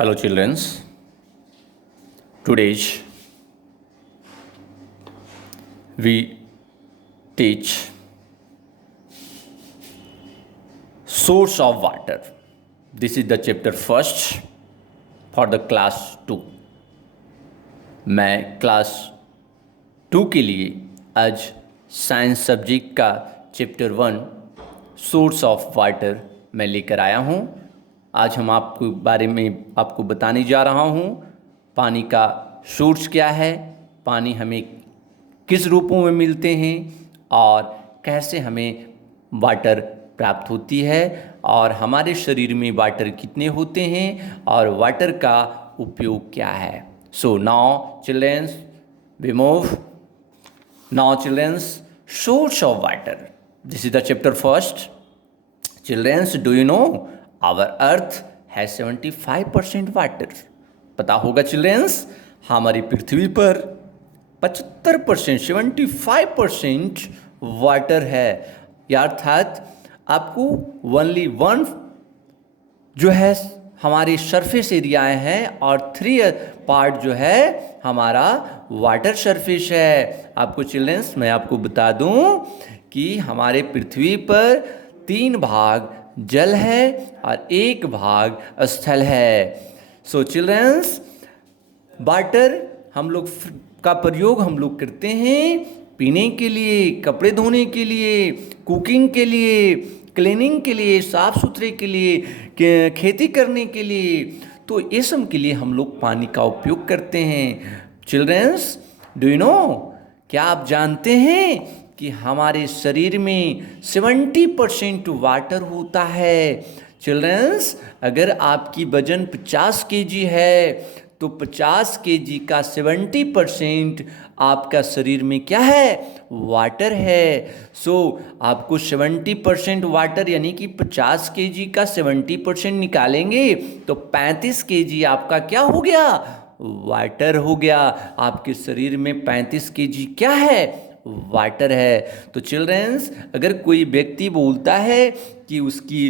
Hello, children. Today we teach source of water. This is the chapter first for the class 2. मैं class 2 के लिए आज science subject का chapter 1 source of water मैं लेकर आया हूँ। आज हम आपको बारे में आपको बताने जा रहा हूँ पानी का सोर्स क्या है, पानी हमें किस रूपों में मिलते हैं और कैसे हमें वाटर प्राप्त होती है और हमारे शरीर में वाटर कितने होते हैं और वाटर का उपयोग क्या है। So now childrens we move. Now childrens, source of water, this is the chapter first. Childrens, do you know our earth है 75% वाटर। पता होगा चिल्ड्रंस, हमारी पृथ्वी पर 75% 75% वाटर है। या अर्थात आपको ओनली 1 जो है हमारी सरफेस एरिया है और 3 पार्ट जो है हमारा वाटर सरफेस है। आपको चिल्ड्रंस मैं आपको बता दूं कि हमारे पृथ्वी पर 3 भाग जल है और 1 भाग स्थल है। सो चिल्ड्रंस, वाटर हम लोग का प्रयोग हम लोग करते हैं पीने के लिए, कपड़े धोने के लिए, कुकिंग के लिए, क्लीनिंग के लिए, साफ सुथरे के लिए, खेती करने के लिए, तो ये सब के लिए हम लोग पानी का उपयोग करते हैं। चिल्ड्रंस, डू यू नो, क्या आप जानते हैं कि हमारे शरीर में 70% वाटर होता है। चिल्ड्रंस, अगर आपकी वजन 50 kg है तो 50 kg का 70% आपका शरीर में क्या है, वाटर है। सो आपको 70% वाटर यानी कि 50 kg का 70% निकालेंगे तो 35 kg आपका क्या हो गया, वाटर हो गया। आपके शरीर में 35 kg क्या है, वाटर है। तो चिल्ड्रंस, अगर कोई व्यक्ति बोलता है कि उसकी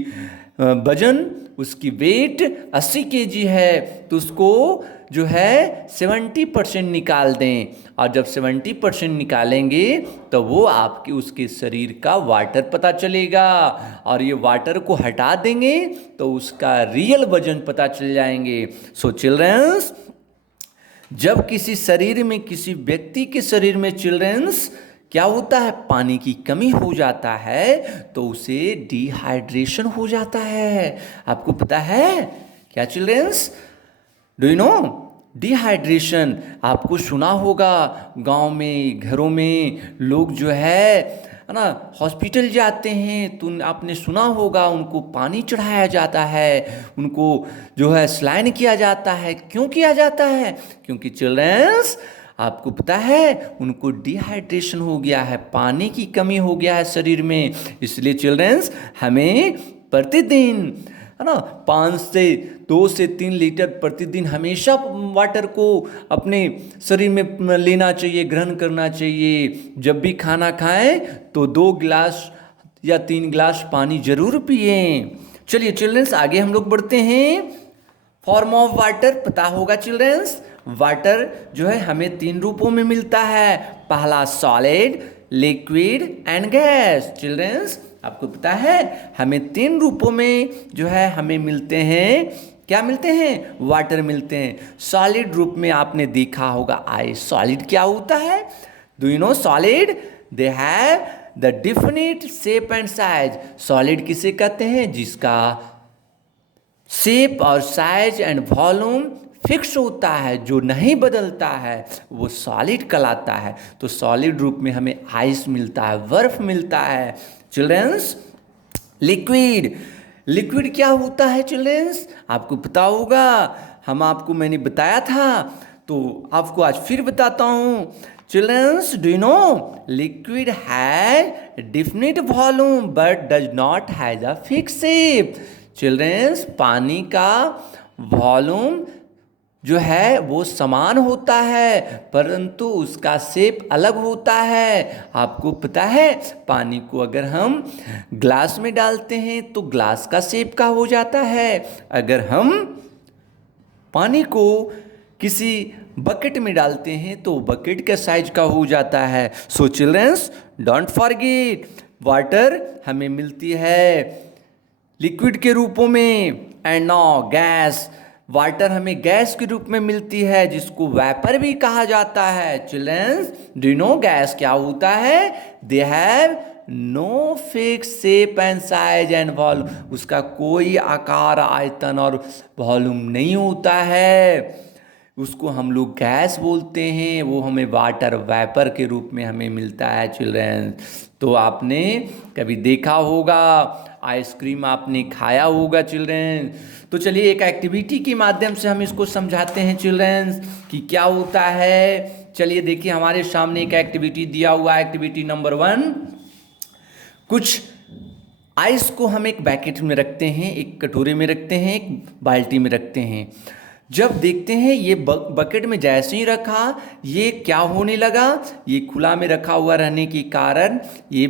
वजन, उसकी वेट 80 kg है तो उसको जो है 70% निकाल दें, और जब 70% निकालेंगे तो वो आपके उसके शरीर का वाटर पता चलेगा, और ये वाटर को हटा देंगे तो उसका रियल वजन पता चल जाएंगे। सो चिल्ड्रंस, जब किसी शरीर में, किसी व्यक्ति के शरीर में चिल्ड्रंस क्या होता है, पानी की कमी हो जाता है तो उसे डिहाइड्रेशन हो जाता है। आपको पता है क्या childrens, do you know dehydration? आपको सुना होगा गांव में, घरों में लोग जो है ना हॉस्पिटल जाते हैं तो आपने सुना होगा उनको पानी चढ़ाया जाता है, उनको जो है स्लाइन किया जाता है। क्यों किया जाता है? क्योंकि चिल्ड्रंस आपको पता है उनको डिहाइड्रेशन हो गया है, पानी की कमी हो गया है शरीर में। इसलिए चिल्ड्रंस हमें प्रतिदिन है ना 2 से 3 लीटर प्रतिदिन हमेशा वाटर को अपने शरीर में लेना चाहिए, ग्रहण करना चाहिए। जब भी खाना खाएं तो 2 गिलास या 3 गिलास पानी जरूर पिए। चलिए चिल्ड्रंस, आगे हम लोग बढ़ते हैं। फॉर्म ऑफ वाटर पता होगा चिल्ड्रंस, वाटर जो है हमें 3 रूपों में मिलता है। पहला solid, liquid and gas. Childrens, आपको पता है हमें 3 रूपों में जो है हमें मिलते हैं, क्या मिलते हैं, वाटर मिलते हैं। सॉलिड रूप में आपने देखा होगा आइस। सॉलिड क्या होता है? Do you no solid? They have the definite shape and size. Solid किसे कहते हैं? जिसका शेप और साइज एंड वॉल्यूम फिक्स होता है, जो नहीं बदलता है, वो सॉलिड कहलाता है। तो सॉलिड रूप में हमें आइस मिलता है, बर्फ मिलता है। चिल्ड्रंस, लिक्विड, लिक्विड क्या होता है चिल्ड्रंस? आपको पता होगा, मैंने बताया था तो आपको आज फिर बताता हूँ। Childrens, do you know liquid has definite volume but does not has a fix shape. Childrens, पानी का वॉल्यूम जो है वो समान होता है परंतु उसका शेप अलग होता है। आपको पता है पानी को अगर हम ग्लास में डालते हैं तो ग्लास का शेप का हो जाता है, अगर हम पानी को किसी बकेट में डालते हैं तो बकेट का साइज का हो जाता है। सो चिल्ड्रंस डोंट फॉरगेट, वाटर हमें मिलती है लिक्विड के रूपों में। एंड नाउ गैस, वाटर हमें गैस के रूप में मिलती है जिसको वेपर भी कहा जाता है। Childrens do you know gas क्या होता है? They have no fix shape and size and volume, उसका कोई आकार, आयतन और वॉल्यूम नहीं होता है, उसको हम लोग गैस बोलते हैं। वो हमें वाटर वेपर के रूप में हमें मिलता है। चिल्ड्रन, तो आपने कभी देखा होगा, आइसक्रीम आपने खाया होगा चिल्ड्रन। तो चलिए एक एक्टिविटी के माध्यम से हम इसको समझाते हैं चिल्ड्रन कि क्या होता है। चलिए देखिए, हमारे सामने एक एक्टिविटी दिया हुआ है। एक्टिविटी नंबर 1, कुछ आइस को हम एक बैकेट में रखते हैं, एक कटोरे में रखते हैं, एक बाल्टी में रखते हैं। जब देखते हैं ये बकेट में जैसे ही रखा, ये क्या होने लगा, ये खुला में रखा हुआ रहने के कारण ये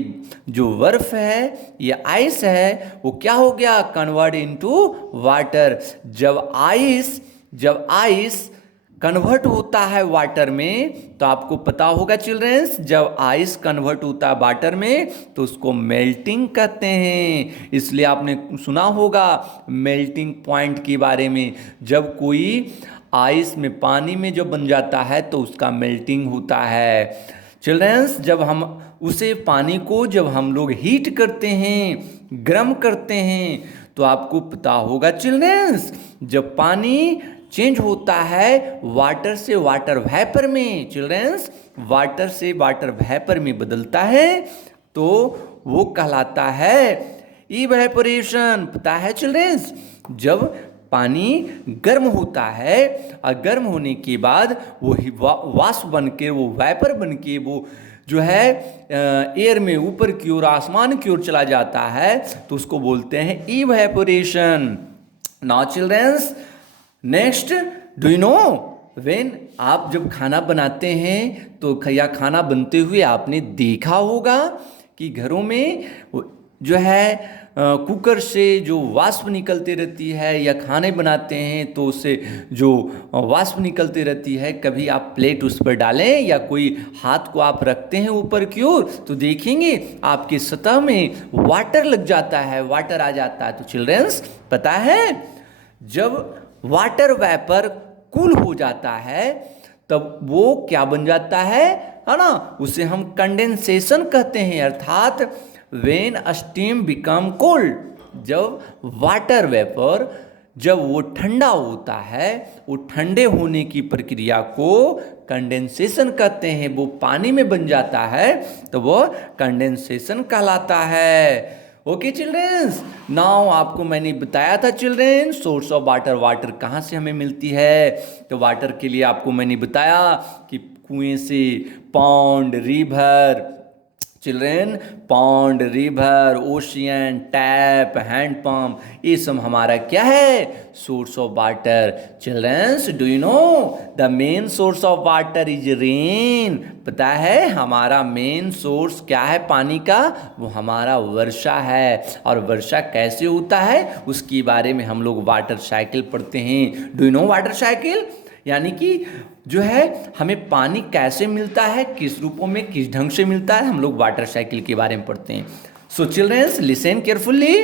जो बर्फ है, ये आइस है, वो क्या हो गया, कन्वर्ट इनटू वाटर। जब आइस कन्वर्ट होता है वाटर में, तो आपको पता होगा चिल्ड्रंस, जब आइस कन्वर्ट होता है वाटर में तो उसको मेल्टिंग कहते हैं। इसलिए आपने सुना होगा मेल्टिंग पॉइंट के बारे में। जब कोई आइस में पानी में जब बन जाता है तो उसका मेल्टिंग होता है। चिल्ड्रंस, जब हम उसे पानी को जब हम लोग हीट करते हैं, गर्म करते हैं, तो आपको पता होगा चिल्ड्रंस, जब पानी चेंज होता है वाटर से वाटर वेपर में, चिल्ड्रंस वाटर से वाटर वेपर में बदलता है, तो वो कहलाता है इवेपोरेशन। पता है चिल्ड्रंस, जब पानी गर्म होता है और गर्म होने के बाद वो वाष्प बन के, वो वेपर बन के, वो जो है एयर में ऊपर की ओर, आसमान की ओर चला जाता है, तो उसको बोलते हैं evaporation. Now childrens, next, do you know, when आप जब खाना बनाते हैं तो या खाना बनते हुए आपने देखा होगा कि घरों में जो है कुकर से जो वाष्प निकलती रहती है, या खाने बनाते हैं तो उससे जो वाष्प निकलती रहती है, कभी आप प्लेट उस पर डालें या कोई हाथ को आप रखते हैं ऊपर की ओर, तो देखेंगे आपकी सतह में वाटर लग जाता है, वाटर आ जाता है। तो चिल्ड्रंस पता है, जब वाटर वेपर कूल हो जाता है तब वो क्या बन जाता है ना, उसे हम कंडेंसेशन कहते हैं। अर्थात व्हेन स्टीम बिकम कोल्ड, जब वाटर वेपर जब वो ठंडा होता है, वो ठंडे होने की प्रक्रिया को कंडेंसेशन कहते हैं। वो पानी में बन जाता है तो वो कंडेंसेशन कहलाता है। ओके चिल्ड्रंस, नाउ आपको मैंने बताया था children source of water, water कहाँ से हमें मिलती है। तो वाटर के लिए आपको मैंने बताया कि कुएं से, pond, river, children pond, river, ocean, tap, handpump, ये सब हमारा क्या है, source of water. Childrens do you know the main source of water is rain. पता है हमारा मेन सोर्स क्या है पानी का, वो हमारा वर्षा है। और वर्षा कैसे होता है उसके बारे में हम लोग वाटर साइकिल पढ़ते हैं। Do you no water cycle, यानी कि जो है हमें पानी कैसे मिलता है, किस रूपों में, किस ढंग से मिलता है, हम लोग वाटर साइकिल के बारे में पढ़ते हैं। So children's listen carefully,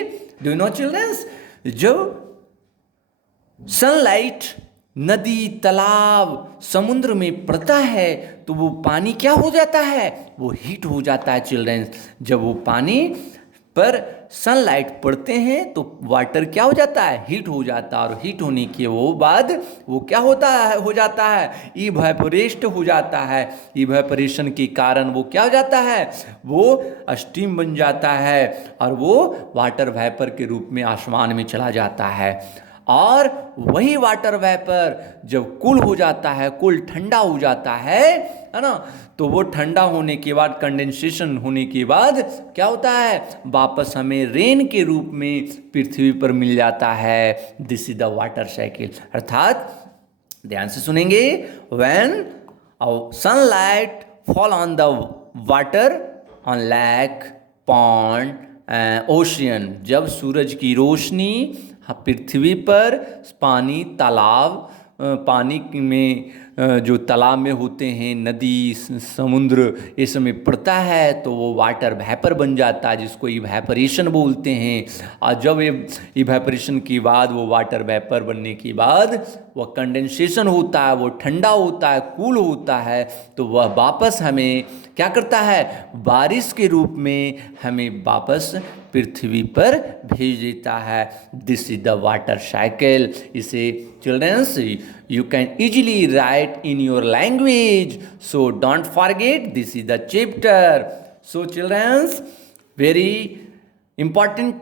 do you know children's, जब सनलाइट नदी, तालाब, समुद्र में पड़ता है तो वो पानी क्या हो जाता है, वो हीट हो जाता है। चिल्ड्रंस, जब वो पानी पर सनलाइट पड़ते हैं तो वाटर क्या हो जाता है, हीट हो जाता है। और हीट होने के वो बाद वो क्या होता है, हो जाता है इवेपोरेट हो जाता है। इवेपोरेशन के कारण वो क्या हो जाता है, वो स्टीम बन जाता है और वो वाटर वेपर के रूप में आसमान में चला जाता है। और वही वाटर वेपर जब कूल हो जाता है, कूल ठंडा हो जाता है ना, तो वो ठंडा होने के बाद, कंडेंसेशन होने के बाद क्या होता है, वापस हमें रेन के रूप में पृथ्वी पर मिल जाता है। This is the water cycle. अर्थात ध्यान से सुनेंगे, when sunlight fall on the water, on lake, pond, ocean, जब सूरज की रोशनी पृथ्वी पर, पानी, तालाब, पानी में जो तालाब में होते हैं, नदी, समुद्र, ये सब में पड़ता है तो वो वाटर वेपर बन जाता है, जिसको इवेपोरेशन बोलते हैं। और जब ये इवेपोरेशन के बाद वो वाटर वेपर बनने के बाद वह कंडेंसेशन होता है, वो ठंडा होता है, कूल होता है, तो वह वापस हमें क्या करता है, बारिश के रूप में हमें वापस पृथ्वी पर भेज देता है। This is the water cycle. इसे children's you can easily write in your language, so don't forget this is the chapter. So childrens, very important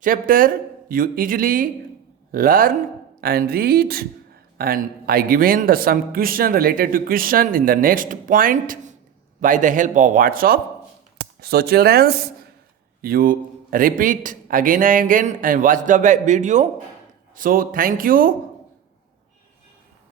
chapter, you easily learn and read, and I given the some question related to question in the next point by the help of WhatsApp. So childrens, you repeat again and again and watch the video. So thank you.